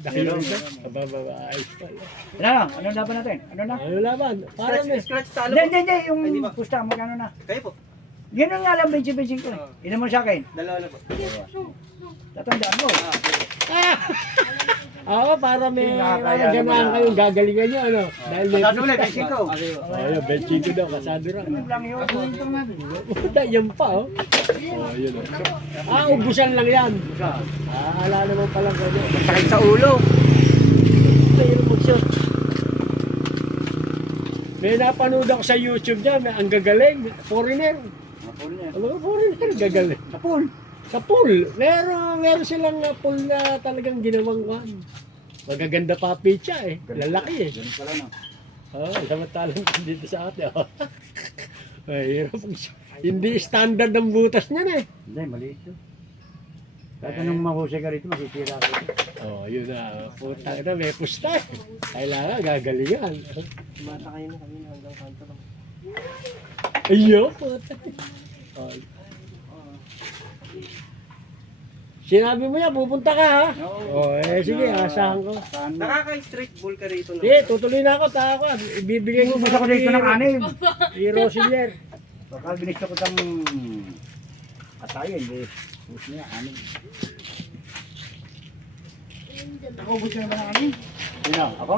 Dahil ito. Ayos pala. Ano laban natin? Ano na? Ano laban? Parang eh. Scratch talo Hindi, po. hindi, Ay, di yung ba? pusta, magkano na? Kayo po. Ganun nga lang, benching ko eh. Ilan mo sa akin? Dalawa na po. Tatandaan mo. Oo, para may Nakakaya ganahan naman na. kayong gagalingan nyo, ano? Dahil may Pasado ulit, benching ko. Ayun, benchito daw, kasado rin. Ano lang yun? Yan pa, oh. Oh, yun, oh. Ubusan lang yan. Alala mo palang kanya. Sakit sa ulo. Mayroon mag-shot. May napanood ako sa YouTube dyan, ang gagaling, foreigner. Napul niya. Ano ba foreigner, gagaling? Napul. Sa pool, meron silang pool na talagang ginawang kwan. Magaganda pa pitcha eh, lalaki eh. Ganun pala no. Oh, samantalang dito sa atin. Oh. Ay, hirap. Hindi standard ang butas niyan eh. Hindi, maliit yun. Kahit anong mahusay ka rito, masisira ka rito. Oh, yun na. Puta na, may pusta eh. Kailangan gagalingan. Tumata kayo na kami hanggang kanto lang. Ayun, puta. Oh. Sinabi mo yan, pupunta ka ha? Oo. Oh, sige, asahan ko. Saan mo? Nakaka-straight ball ka rito na. Sige, tutuloy na ako, taka ko. Ibibigay ko Basta ko dito ng anim. Si Rosilier. Baka binista ko tang atayin, hindi. Puso niya, anim. Nakaubos na naman ang anim? Sino? Ako?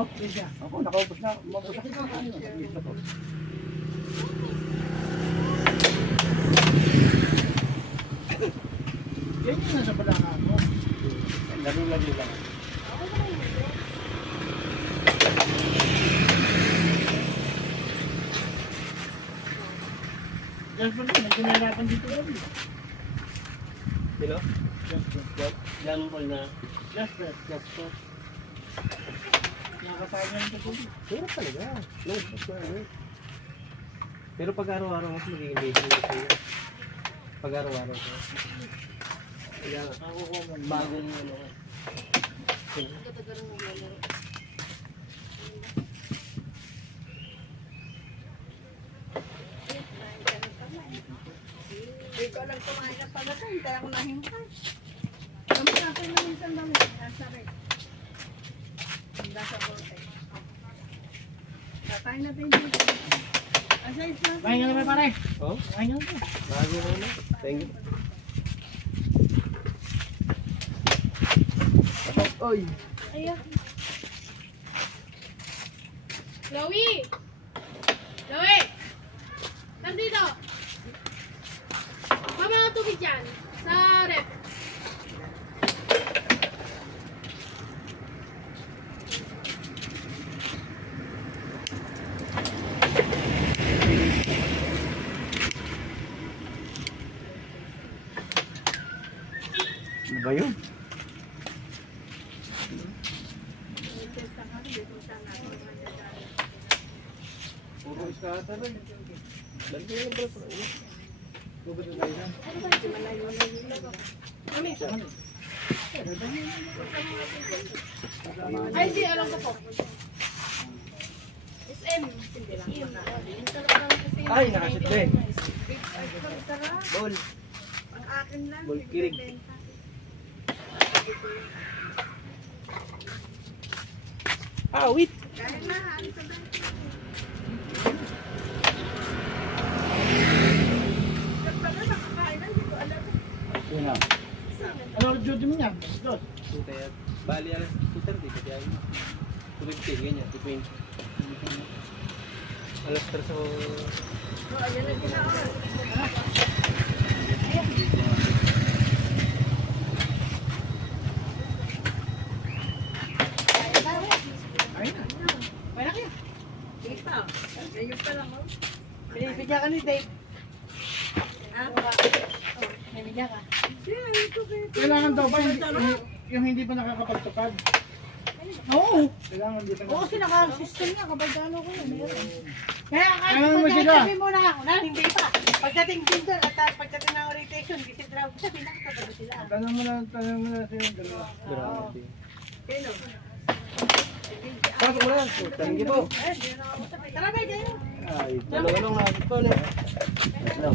Ako, nakaubos na. Umabos ako ng anim. Binista ko. Yan yung nasa balanga mo. Lalo-lalo lang. Just for medyo nahirapan dito kami. Sino? Young ball na. Just for. Nakakatawa na ito po. Pero talaga. Pero pag araw-araw mas magiging busy na kayo. Pag araw-araw ko. Kaya ako ko Bagong ano. Ikaw lang kumain ka pala ka, hindi ako nahimpay. Kami natin na minsan dami, nasa rin. Nasa bote. Kakain natin dito. Asay na. Mahin nga naman pare. Oh? Mahin nga naman. Bago ko na. Thank you. Oy. Ayan. Chloe! Chloe! Nandito! Mama ng tubig dyan. Sa rep. Ano ba yun? Puro iskata rin. Dali ko lang pala. Bubad na tayo na. Ay, hindi. Alam ko po. SM. Ay, nakasit ba eh. Ball. Ang akin lang. Ball kirig. Wait. Kaya na, alis sa bahay. Pagpala nakakain na, hindi ko alam. Sino? Ano duty mo niya? Dos. Kaya, bali alas 2:30 kaya yun. 2:50, ganyan, 2:20. Alas 3 ako. So, ayan na ginawa. Ayun na. Wala kayo. Dito. Ngayon pa lang, oh. Binibigyan ka ni Dave. Ha? Binibigyan ka. Kailangan daw ba yung hindi pa nakakapagtupad? Oo. Kailangan hindi pa Oo, sinaka-system niya kapag ano ko yun. Kaya Ano mo kahit sila? sabi mo na ako na, hindi pa. Pagdating din doon at pagdating ng rotation, visit round, sabi na katabi sila. Tanong mo na siya dalawa. Grabe. Sino? Pasok mo na. Thank you po. Eh, hindi na ako sabi. Tara, bay, dyan. Ay, Ano lang na ito na. no.